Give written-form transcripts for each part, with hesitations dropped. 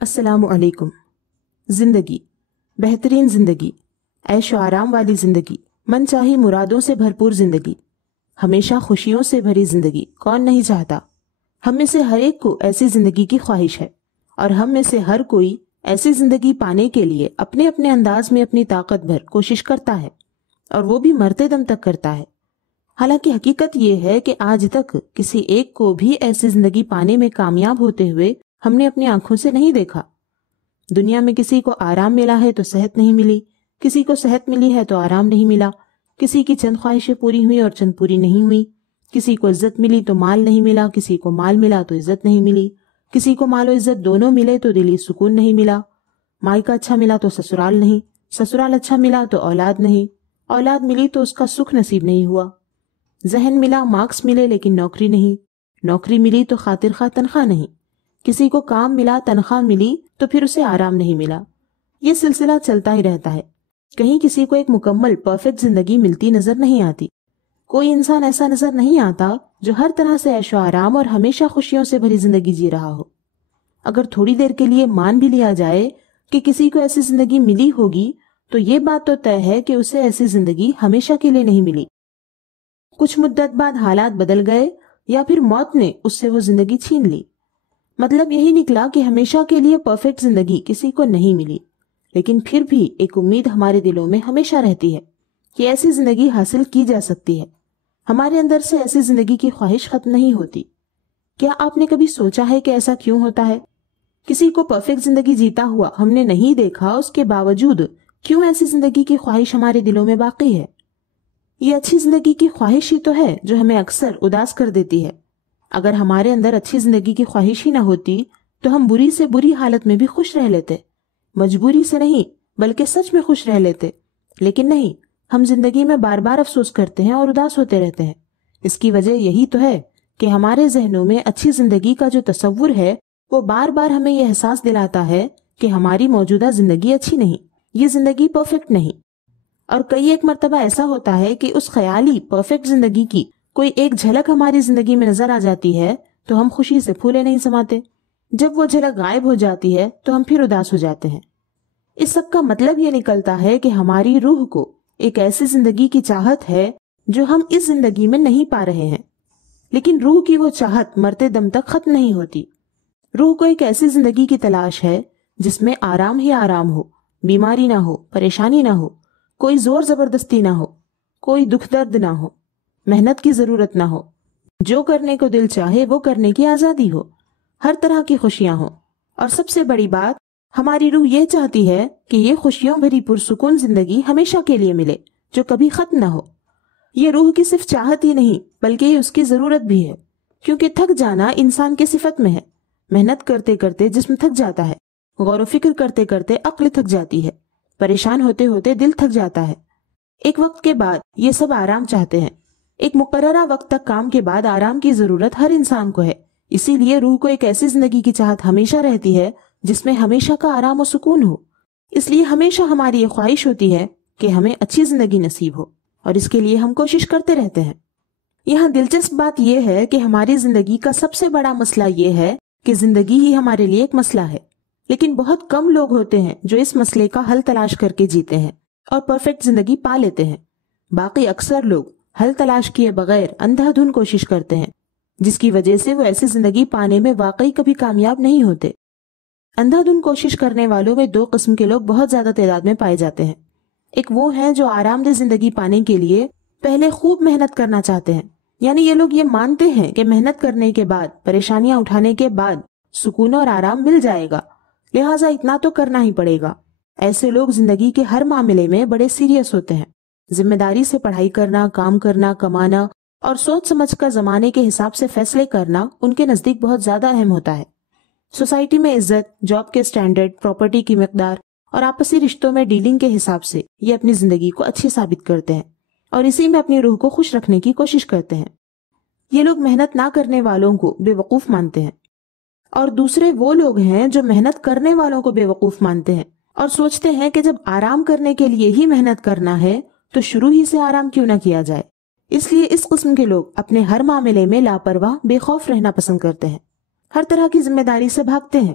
السلام علیکم۔ زندگی، بہترین زندگی، عیش و آرام والی زندگی، من چاہی مرادوں سے بھرپور زندگی، ہمیشہ خوشیوں سے بھری زندگی کون نہیں چاہتا؟ ہم میں سے ہر ایک کو ایسی زندگی کی خواہش ہے، اور ہم میں سے ہر کوئی ایسی زندگی پانے کے لیے اپنے اپنے انداز میں اپنی طاقت بھر کوشش کرتا ہے، اور وہ بھی مرتے دم تک کرتا ہے۔ حالانکہ حقیقت یہ ہے کہ آج تک کسی ایک کو بھی ایسی زندگی پانے میں کامیاب ہوتے ہوئے ہم نے اپنی آنکھوں سے نہیں دیکھا۔ دنیا میں کسی کو آرام ملا ہے تو صحت نہیں ملی، کسی کو صحت ملی ہے تو آرام نہیں ملا، کسی کی چند خواہشیں پوری ہوئی اور چند پوری نہیں ہوئی، کسی کو عزت ملی تو مال نہیں ملا، کسی کو مال ملا تو عزت نہیں ملی، کسی کو مال و عزت دونوں ملے تو دلی سکون نہیں ملا، مائکا اچھا ملا تو سسرال نہیں، سسرال اچھا ملا تو اولاد نہیں، اولاد ملی تو اس کا سکھ نصیب نہیں ہوا، ذہن ملا مارکس ملے لیکن نوکری نہیں، نوکری ملی تو خاطر خواہ تنخواہ نہیں، کسی کو کام ملا تنخواہ ملی تو پھر اسے آرام نہیں ملا۔ یہ سلسلہ چلتا ہی رہتا ہے۔ کہیں کسی کو ایک مکمل پرفیکٹ زندگی ملتی نظر نہیں آتی۔ کوئی انسان ایسا نظر نہیں آتا جو ہر طرح سے عیش و آرام اور ہمیشہ خوشیوں سے بھری زندگی جی رہا ہو۔ اگر تھوڑی دیر کے لیے مان بھی لیا جائے کہ کسی کو ایسی زندگی ملی ہوگی تو یہ بات تو طے ہے کہ اسے ایسی زندگی ہمیشہ کے لیے نہیں ملی۔ کچھ مدت بعد حالات بدل گئے یا پھر موت نے اس سے وہ زندگی چھین لی۔ مطلب یہی نکلا کہ ہمیشہ کے لیے پرفیکٹ زندگی کسی کو نہیں ملی، لیکن پھر بھی ایک امید ہمارے دلوں میں ہمیشہ رہتی ہے کہ ایسی زندگی حاصل کی جا سکتی ہے۔ ہمارے اندر سے ایسی زندگی کی خواہش ختم نہیں ہوتی۔ کیا آپ نے کبھی سوچا ہے کہ ایسا کیوں ہوتا ہے؟ کسی کو پرفیکٹ زندگی جیتا ہوا ہم نے نہیں دیکھا، اس کے باوجود کیوں ایسی زندگی کی خواہش ہمارے دلوں میں باقی ہے؟ یہ اچھی زندگی کی خواہش ہی تو ہے جو ہمیں اکثر اداس کر دیتی ہے۔ اگر ہمارے اندر اچھی زندگی کی خواہش ہی نہ ہوتی تو ہم بری سے بری حالت میں بھی خوش رہ لیتے، مجبوری سے نہیں بلکہ سچ میں خوش رہ لیتے، لیکن نہیں، ہم زندگی میں بار بار افسوس کرتے ہیں اور اداس ہوتے رہتے ہیں۔ اس کی وجہ یہی تو ہے کہ ہمارے ذہنوں میں اچھی زندگی کا جو تصور ہے وہ بار بار ہمیں یہ احساس دلاتا ہے کہ ہماری موجودہ زندگی اچھی نہیں، یہ زندگی پرفیکٹ نہیں۔ اور کئی ایک مرتبہ ایسا ہوتا ہے کہ اس خیالی پرفیکٹ زندگی کی کوئی ایک جھلک ہماری زندگی میں نظر آ جاتی ہے تو ہم خوشی سے پھولے نہیں سماتے۔ جب وہ جھلک غائب ہو جاتی ہے تو ہم پھر اداس ہو جاتے ہیں۔ اس سب کا مطلب یہ نکلتا ہے کہ ہماری روح کو ایک ایسی زندگی کی چاہت ہے جو ہم اس زندگی میں نہیں پا رہے ہیں، لیکن روح کی وہ چاہت مرتے دم تک ختم نہیں ہوتی۔ روح کو ایک ایسی زندگی کی تلاش ہے جس میں آرام ہی آرام ہو، بیماری نہ ہو، پریشانی نہ ہو، کوئی زور زبردستی نہ ہو، کوئی دکھ درد نہ ہو، محنت کی ضرورت نہ ہو، جو کرنے کو دل چاہے وہ کرنے کی آزادی ہو، ہر طرح کی خوشیاں ہوں، اور سب سے بڑی بات ہماری روح یہ چاہتی ہے کہ یہ خوشیوں بھری پرسکون زندگی ہمیشہ کے لیے ملے جو کبھی ختم نہ ہو۔ یہ روح کی صرف چاہت ہی نہیں بلکہ یہ اس کی ضرورت بھی ہے، کیونکہ تھک جانا انسان کی صفت میں ہے۔ محنت کرتے کرتے جسم تھک جاتا ہے، غور و فکر کرتے کرتے عقل تھک جاتی ہے، پریشان ہوتے ہوتے دل تھک جاتا ہے۔ ایک وقت کے بعد یہ سب آرام چاہتے ہیں۔ ایک مقررہ وقت تک کام کے بعد آرام کی ضرورت ہر انسان کو ہے، اسی لیے روح کو ایک ایسی زندگی کی چاہت ہمیشہ رہتی ہے جس میں ہمیشہ کا آرام و سکون ہو۔ اس لیے ہمیشہ ہماری یہ خواہش ہوتی ہے کہ ہمیں اچھی زندگی نصیب ہو، اور اس کے لیے ہم کوشش کرتے رہتے ہیں۔ یہاں دلچسپ بات یہ ہے کہ ہماری زندگی کا سب سے بڑا مسئلہ یہ ہے کہ زندگی ہی ہمارے لیے ایک مسئلہ ہے، لیکن بہت کم لوگ ہوتے ہیں جو اس مسئلے کا حل تلاش کر کے جیتے ہیں اور پرفیکٹ زندگی پا لیتے ہیں۔ باقی اکثر لوگ حل تلاش کیے بغیر اندھا دھند کوشش کرتے ہیں، جس کی وجہ سے وہ ایسی زندگی پانے میں واقعی کبھی کامیاب نہیں ہوتے۔ اندھا دھند کوشش کرنے والوں میں دو قسم کے لوگ بہت زیادہ تعداد میں پائے جاتے ہیں۔ ایک وہ ہیں جو آرام دہ زندگی پانے کے لیے پہلے خوب محنت کرنا چاہتے ہیں، یعنی یہ لوگ یہ مانتے ہیں کہ محنت کرنے کے بعد، پریشانیاں اٹھانے کے بعد سکون اور آرام مل جائے گا، لہٰذا اتنا تو کرنا ہی پڑے گا۔ ایسے لوگ زندگی کے ہر معاملے میں بڑے سیریس ہوتے ہیں۔ ذمہ داری سے پڑھائی کرنا، کام کرنا، کمانا اور سوچ سمجھ کر زمانے کے حساب سے فیصلے کرنا ان کے نزدیک بہت زیادہ اہم ہوتا ہے۔ سوسائٹی میں عزت، جاب کے سٹینڈرڈ، پراپرٹی کی مقدار اور آپسی رشتوں میں ڈیلنگ کے حساب سے یہ اپنی زندگی کو اچھی ثابت کرتے ہیں اور اسی میں اپنی روح کو خوش رکھنے کی کوشش کرتے ہیں۔ یہ لوگ محنت نہ کرنے والوں کو بے وقوف مانتے ہیں، اور دوسرے وہ لوگ ہیں جو محنت کرنے والوں کو بے وقوف مانتے ہیں اور سوچتے ہیں کہ جب آرام کرنے کے لیے ہی محنت کرنا ہے تو شروع ہی سے آرام کیوں نہ کیا جائے۔ اس لیے اس قسم کے لوگ اپنے ہر معاملے میں لاپرواہ، بے خوف رہنا پسند کرتے ہیں، ہر طرح کی ذمہ داری سے بھاگتے ہیں۔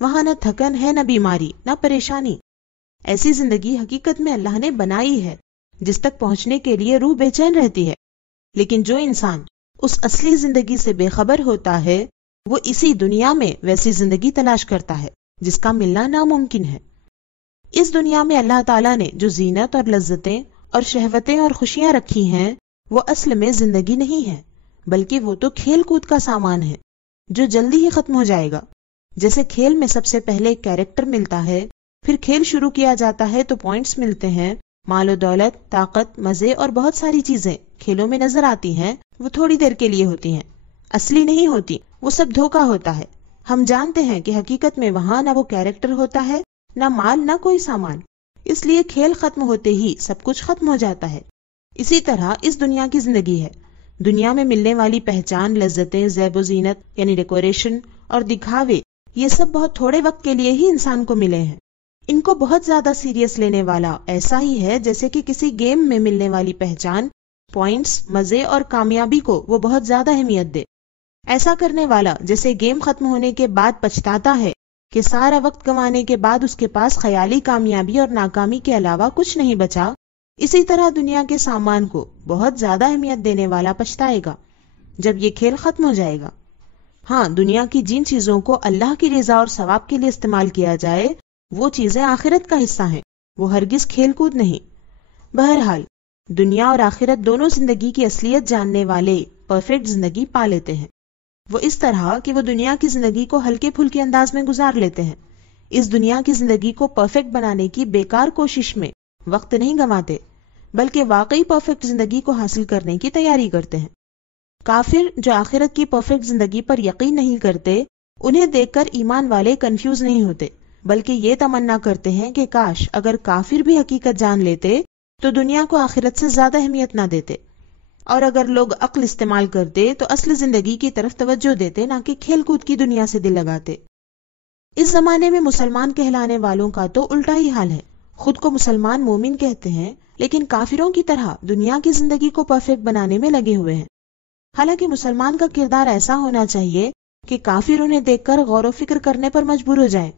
وہاں نہ تھکن ہے، نہ بیماری، نہ پریشانی۔ ایسی زندگی حقیقت میں اللہ نے بنائی ہے جس تک پہنچنے کے لیے روح بے چین رہتی ہے۔ لیکن جو انسان اس اصلی زندگی سے بے خبر ہوتا ہے وہ اسی دنیا میں ویسی زندگی تلاش کرتا ہے جس کا ملنا ناممکن ہے۔ اس دنیا میں اللہ تعالیٰ نے جو زینت اور لذتیں اور شہوتیں اور خوشیاں رکھی ہیں وہ اصل میں زندگی نہیں ہے، بلکہ وہ تو کھیل کود کا سامان ہے جو جلدی ہی ختم ہو جائے گا۔ جیسے کھیل میں سب سے پہلے ایک کیریکٹر ملتا ہے، پھر کھیل شروع کیا جاتا ہے تو پوائنٹس ملتے ہیں، مال و دولت، طاقت، مزے اور بہت ساری چیزیں کھیلوں میں نظر آتی ہیں، وہ تھوڑی دیر کے لیے ہوتی ہیں، اصلی نہیں ہوتی، وہ سب دھوکہ ہوتا ہے۔ ہم جانتے ہیں کہ حقیقت میں وہاں نہ وہ کیریکٹر ہوتا ہے، نہ مال، نہ کوئی سامان، اس لیے کھیل ختم ہوتے ہی سب کچھ ختم ہو جاتا ہے۔ اسی طرح اس دنیا کی زندگی ہے۔ دنیا میں ملنے والی پہچان، لذتیں، زیب و زینت یعنی ڈیکوریشن اور دکھاوے، یہ سب بہت تھوڑے وقت کے لیے ہی انسان کو ملے ہیں۔ ان کو بہت زیادہ سیریس لینے والا ایسا ہی ہے جیسے کہ کسی گیم میں ملنے والی پہچان، پوائنٹس، مزے اور کامیابی کو وہ بہت زیادہ اہمیت دے۔ ایسا کرنے والا جیسے گیم ختم ہونے کے بعد پچھتاتا ہے کہ سارا وقت گنوانے کے بعد اس کے پاس خیالی کامیابی اور ناکامی کے علاوہ کچھ نہیں بچا، اسی طرح دنیا کے سامان کو بہت زیادہ اہمیت دینے والا پچھتائے گا جب یہ کھیل ختم ہو جائے گا۔ ہاں، دنیا کی جن چیزوں کو اللہ کی رضا اور ثواب کے لیے استعمال کیا جائے وہ چیزیں آخرت کا حصہ ہیں، وہ ہرگز کھیل کود نہیں۔ بہرحال دنیا اور آخرت دونوں زندگی کی اصلیت جاننے والے پرفیکٹ زندگی پا لیتے ہیں۔ وہ اس طرح کہ وہ دنیا کی زندگی کو ہلکے پھلکے انداز میں گزار لیتے ہیں، اس دنیا کی زندگی کو پرفیکٹ بنانے کی بیکار کوشش میں وقت نہیں گنواتے، بلکہ واقعی پرفیکٹ زندگی کو حاصل کرنے کی تیاری کرتے ہیں۔ کافر جو آخرت کی پرفیکٹ زندگی پر یقین نہیں کرتے، انہیں دیکھ کر ایمان والے کنفیوز نہیں ہوتے، بلکہ یہ تمنا کرتے ہیں کہ کاش اگر کافر بھی حقیقت جان لیتے تو دنیا کو آخرت سے زیادہ اہمیت نہ دیتے، اور اگر لوگ عقل استعمال کرتے تو اصل زندگی کی طرف توجہ دیتے، نہ کہ کھیل کود کی دنیا سے دل لگاتے۔ اس زمانے میں مسلمان کہلانے والوں کا تو الٹا ہی حال ہے، خود کو مسلمان مومن کہتے ہیں لیکن کافروں کی طرح دنیا کی زندگی کو پرفیکٹ بنانے میں لگے ہوئے ہیں۔ حالانکہ مسلمان کا کردار ایسا ہونا چاہیے کہ کافر انہیں دیکھ کر غور و فکر کرنے پر مجبور ہو جائیں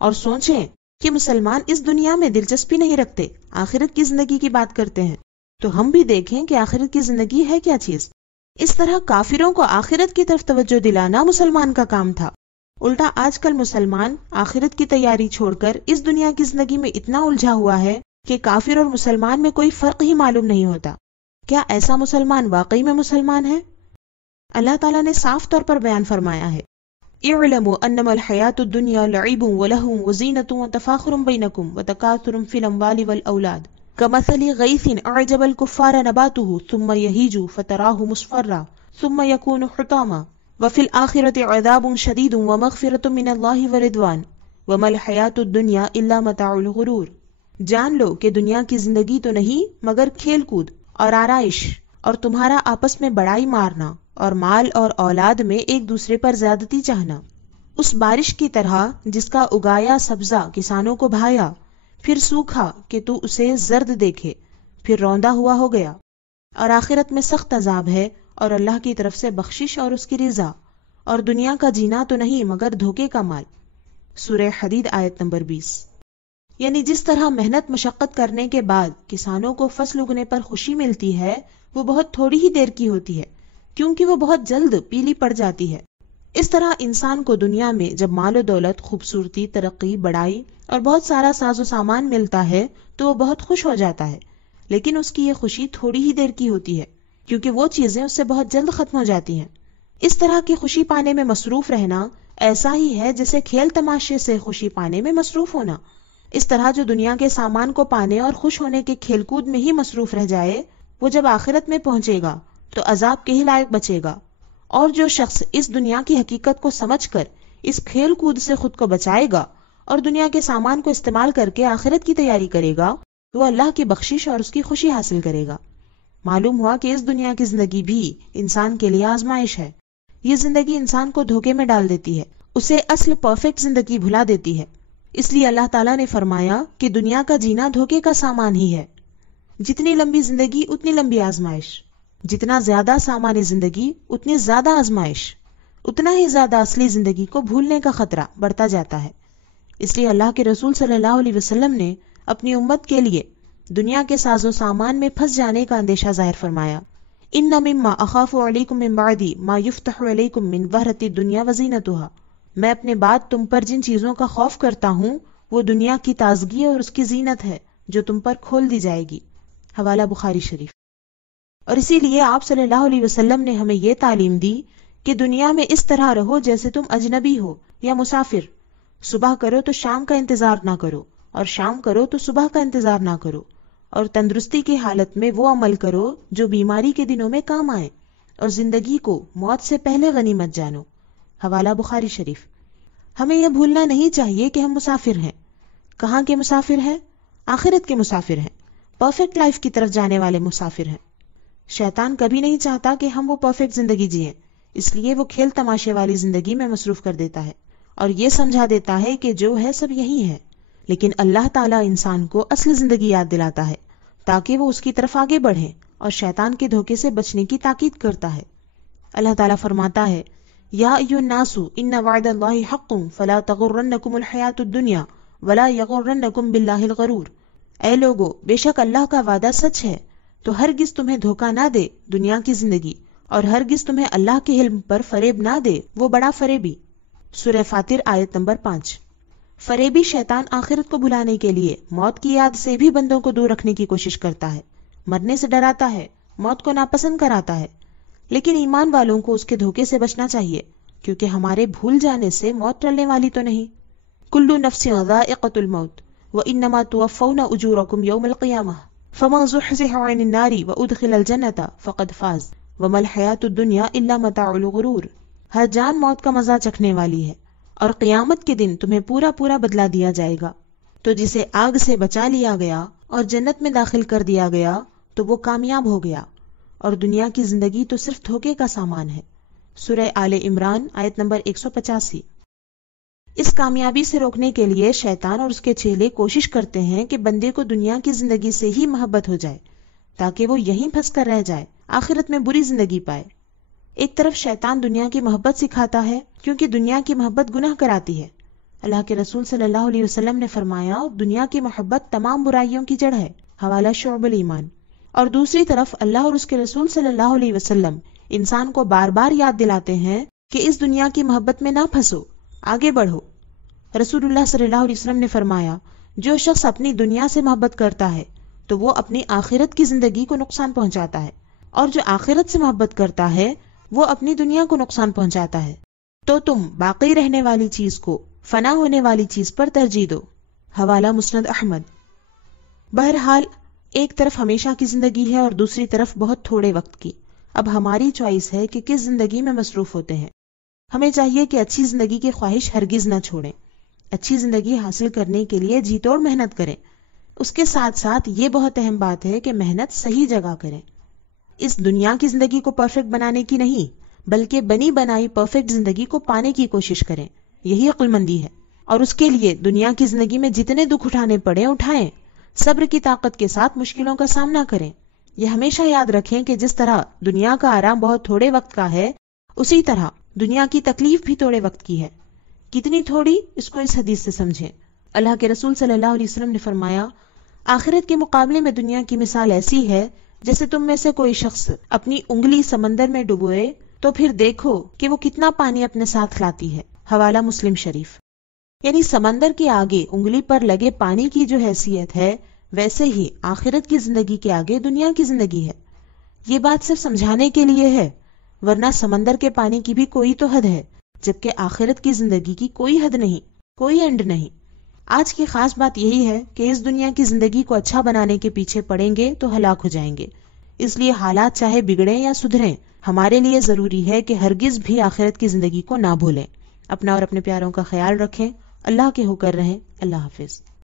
اور سوچیں کہ مسلمان اس دنیا میں دلچسپی نہیں رکھتے، آخرت کی زندگی کی بات کرتے ہیں، تو ہم بھی دیکھیں کہ آخرت کی زندگی ہے کیا چیز۔ اس طرح کافروں کو آخرت کی طرف توجہ دلانا مسلمان کا کام تھا۔ الٹا آج کل مسلمان آخرت کی تیاری چھوڑ کر اس دنیا کی زندگی میں اتنا الجھا ہوا ہے کہ کافر اور مسلمان میں کوئی فرق ہی معلوم نہیں ہوتا۔ کیا ایسا مسلمان واقعی میں مسلمان ہے؟ اللہ تعالیٰ نے صاف طور پر بیان فرمایا ہے، اعلموا انما الحیات الدنیا لعب ولہو وزینۃ وتفاخر بینکم وتکاثر فی الاموال والاولاد کمثل غیث اعجب الکفار نباتہ ثم یہیج فتراہ مصفرا ثم یکون حطاما وفی الآخرۃ عذاب شدید ومغفرۃ من اللہ ورضوان وما الحیات الدنیا الا متاع الغرور۔ جان لو کہ دنیا کی زندگی تو نہیں مگر کھیل کود اور آرائش، اور تمہارا آپس میں بڑائی مارنا اور مال اور اولاد میں ایک دوسرے پر زیادتی چاہنا، اس بارش کی طرح جس کا اگایا سبزہ کسانوں کو بھایا، پھر سوکھا کہ تو اسے زرد دیکھے، پھر روندا ہوا ہو گیا، اور آخرت میں سخت عذاب ہے اور اللہ کی طرف سے بخشش اور اس کی رضا، اور دنیا کا جینا تو نہیں مگر دھوکے کا مال۔ سورہ حدید آیت نمبر 20۔ یعنی جس طرح محنت مشقت کرنے کے بعد کسانوں کو فصل اگنے پر خوشی ملتی ہے وہ بہت تھوڑی ہی دیر کی ہوتی ہے کیونکہ وہ بہت جلد پیلی پڑ جاتی ہے، اس طرح انسان کو دنیا میں جب مال و دولت، خوبصورتی، ترقی، بڑائی اور بہت سارا ساز و سامان ملتا ہے تو وہ بہت خوش ہو جاتا ہے، لیکن اس کی یہ خوشی تھوڑی ہی دیر کی ہوتی ہے کیونکہ وہ چیزیں اس سے بہت جلد ختم ہو جاتی ہیں۔ اس طرح کی خوشی پانے میں مصروف رہنا ایسا ہی ہے جیسے کھیل تماشے سے خوشی پانے میں مصروف ہونا۔ اس طرح جو دنیا کے سامان کو پانے اور خوش ہونے کے کھیل کود میں ہی مصروف رہ جائے وہ جب آخرت میں پہنچے گا تو عذاب کے ہی لائق بچے گا، اور جو شخص اس دنیا کی حقیقت کو سمجھ کر اس کھیل کود سے خود کو بچائے گا اور دنیا کے سامان کو استعمال کر کے آخرت کی تیاری کرے گا وہ اللہ کی بخشش اور اس کی خوشی حاصل کرے گا۔ معلوم ہوا کہ اس دنیا کی زندگی بھی انسان کے لیے آزمائش ہے۔ یہ زندگی انسان کو دھوکے میں ڈال دیتی ہے، اسے اصل پرفیکٹ زندگی بھلا دیتی ہے۔ اس لیے اللہ تعالیٰ نے فرمایا کہ دنیا کا جینا دھوکے کا سامان ہی ہے۔ جتنی لمبی زندگی اتنی لمبی آزمائش، جتنا زیادہ سامان زندگی اتنی زیادہ آزمائش، اتنا ہی زیادہ اصلی زندگی کو بھولنے کا خطرہ بڑھتا جاتا ہے۔ اس لیے اللہ کے رسول صلی اللہ علیہ وسلم نے اپنی امت کے لیے دنیا کے ساز و سامان میں پھنس جانے کا اندیشہ ظاہر فرمایا. ان مما اخاف علیکم من بعدی ما یفتح علیکم من ظہرۃ الدنیا وزینتها. میں اپنے بعد تم پر جن چیزوں کا خوف کرتا ہوں وہ دنیا کی تازگی اور اس کی زینت ہے جو تم پر کھول دی جائے گی. حوالہ بخاری شریف. اور اسی لیے آپ صلی اللہ علیہ وسلم نے ہمیں یہ تعلیم دی کہ دنیا میں اس طرح رہو جیسے تم اجنبی ہو یا مسافر. صبح کرو تو شام کا انتظار نہ کرو اور شام کرو تو صبح کا انتظار نہ کرو. اور تندرستی کی حالت میں وہ عمل کرو جو بیماری کے دنوں میں کام آئے اور زندگی کو موت سے پہلے غنیمت جانو. حوالہ بخاری شریف. ہمیں یہ بھولنا نہیں چاہیے کہ ہم مسافر ہیں. کہاں کے مسافر ہیں؟ آخرت کے مسافر ہیں. پرفیکٹ لائف کی طرف جانے والے مسافر ہیں. شیطان کبھی نہیں چاہتا کہ ہم وہ پرفیکٹ زندگی جئیں، اس لیے وہ کھیل تماشے والی زندگی میں مصروف کر دیتا ہے اور یہ سمجھا دیتا ہے کہ جو ہے سب یہی ہے. لیکن اللہ تعالیٰ انسان کو اصل زندگی یاد دلاتا ہے تاکہ وہ اس کی طرف آگے بڑھے اور شیطان کے دھوکے سے بچنے کی تاکید کرتا ہے. اللہ تعالیٰ فرماتا ہے یا ایھا الناس ان وعد اللہ حق فلا تغرنکم الحیاۃ الدنیا ولا یغرنکم باللہ الغرور. اے لوگو، بے شک اللہ کا وعدہ سچ ہے تو ہرگز تمہیں دھوکہ نہ دے دنیا کی زندگی، اور ہرگز تمہیں اللہ کے علم پر فریب نہ دے وہ بڑا فریبی. سورہ فاطر آیت نمبر 5. فریبی شیطان آخرت کو بھلانے کے لیے موت کی یاد سے بھی بندوں کو دور رکھنے کی کوشش کرتا ہے، مرنے سے ڈراتا ہے، موت کو ناپسند کراتا ہے. لیکن ایمان والوں کو اس کے دھوکے سے بچنا چاہیے، کیونکہ ہمارے بھول جانے سے موت ٹلنے والی تو نہیں. کل نفس ذائقۃ الموت وانما توفون اجورکم یوم القیامہ فمن زحزح عن النار وادخل الجنۃ فقد فاز وما الحیاۃ الدنیا الا متاع الغرور. ہر جان موت کا مزہ چکھنے والی ہے اور قیامت کے دن تمہیں پورا پورا بدلہ دیا جائے گا. تو جسے آگ سے بچا لیا گیا اور جنت میں داخل کر دیا گیا تو وہ کامیاب ہو گیا، اور دنیا کی زندگی تو صرف دھوکے کا سامان ہے. سورہ آل عمران آیت نمبر 185. اس کامیابی سے روکنے کے لیے شیطان اور اس کے چیلے کوشش کرتے ہیں کہ بندے کو دنیا کی زندگی سے ہی محبت ہو جائے تاکہ وہ یہیں پھنس کر رہ جائے، آخرت میں بری زندگی پائے. ایک طرف شیطان دنیا کی محبت سکھاتا ہے کیونکہ دنیا کی محبت گناہ کراتی ہے. اللہ کے رسول صلی اللہ علیہ وسلم نے فرمایا دنیا کی محبت تمام برائیوں کی جڑ ہے. حوالہ شعب الایمان. اور دوسری طرف اللہ اور اس کے رسول صلی اللہ علیہ وسلم انسان کو بار بار یاد دلاتے ہیں کہ اس دنیا کی محبت میں نہ پھنسو، آگے بڑھو. رسول اللہ صلی اللہ علیہ وسلم نے فرمایا جو شخص اپنی دنیا سے محبت کرتا ہے تو وہ اپنی آخرت کی زندگی کو نقصان پہنچاتا ہے، اور جو آخرت سے محبت کرتا ہے وہ اپنی دنیا کو نقصان پہنچاتا ہے. تو تم باقی رہنے والی چیز کو فنا ہونے والی چیز پر ترجیح دو. حوالہ مسند احمد. بہرحال ایک طرف ہمیشہ کی زندگی ہے اور دوسری طرف بہت تھوڑے وقت کی. اب ہماری چوائس ہے کہ کس زندگی میں مصروف ہوتے ہیں. ہمیں چاہیے کہ اچھی زندگی کی خواہش ہرگز نہ چھوڑیں. اچھی زندگی حاصل کرنے کے لیے جی توڑ محنت کریں. اس کے ساتھ ساتھ یہ بہت اہم بات ہے کہ محنت صحیح جگہ کریں. اس دنیا کی زندگی کو پرفیکٹ بنانے کی نہیں بلکہ بنی بنائی پرفیکٹ زندگی کو پانے کی کوشش کریں. یہی عقل مندی ہے. اور اس کے لیے دنیا کی زندگی میں جتنے دکھ اٹھانے پڑے اٹھائیں، صبر کی طاقت کے ساتھ مشکلوں کا سامنا کریں. یہ ہمیشہ یاد رکھیں کہ جس طرح دنیا کا آرام بہت تھوڑے وقت کا ہے، اسی طرح دنیا کی تکلیف بھی تھوڑے وقت کی ہے. کتنی تھوڑی، اس کو اس حدیث سے سمجھیں. اللہ کے رسول صلی اللہ علیہ وسلم نے فرمایا آخرت کے مقابلے میں دنیا کی مثال ایسی ہے جیسے تم میں سے کوئی شخص اپنی انگلی سمندر میں ڈبوئے تو پھر دیکھو کہ وہ کتنا پانی اپنے ساتھ لاتی ہے. حوالہ مسلم شریف. یعنی سمندر کے آگے انگلی پر لگے پانی کی جو حیثیت ہے ویسے ہی آخرت کی زندگی کے آگے دنیا کی زندگی ہے. یہ بات صرف سمجھانے کے لیے ہے، ورنہ سمندر کے پانی کی بھی کوئی تو حد ہے، جبکہ آخرت کی زندگی کی کوئی حد نہیں، کوئی اینڈ نہیں. آج کی خاص بات یہی ہے کہ اس دنیا کی زندگی کو اچھا بنانے کے پیچھے پڑیں گے تو ہلاک ہو جائیں گے. اس لیے حالات چاہے بگڑیں یا سدھریں، ہمارے لیے ضروری ہے کہ ہرگز بھی آخرت کی زندگی کو نہ بھولیں. اپنا اور اپنے پیاروں کا خیال رکھیں. اللہ کے ہو کر رہیں. اللہ حافظ.